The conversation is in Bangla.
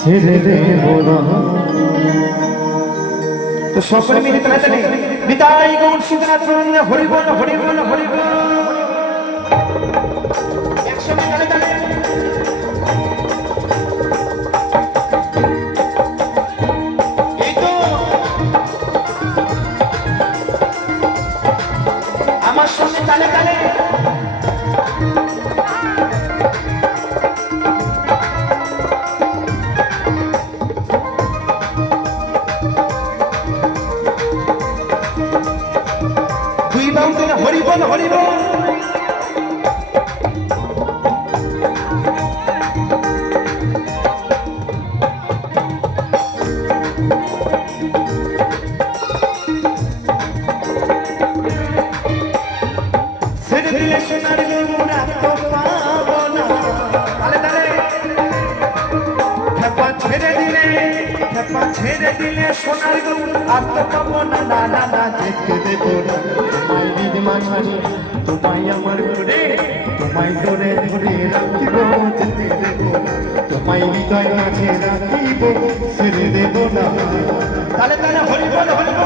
ছেড়ে দেব না। তো সকলে মিলে তাড়াতাড়ি বিদায় গৌর সীতানাথ হরি বল হরি বল হরি বল একসঙ্গে তাড়াতাড়ি। এই তো আমার সঙ্গে তালে তালে হরি বল হরি বল। ছেড়ে দিলে সোনার গৌর তো পাবো না। তালে তালে খেপা ছেড়ে দিলে সোনার গৌর আর তো পাবো না। না না না যেতে দেব না তোমায় নিজ মাঝারে তোমায় আমার ঘরে তোমায় ধরে ধরে রাখিব। যেতে দেব না তোমায় হৃদয় মাঝে রাখিব ছেড়ে দেব না। তালে তালে হরি বল হরি বল।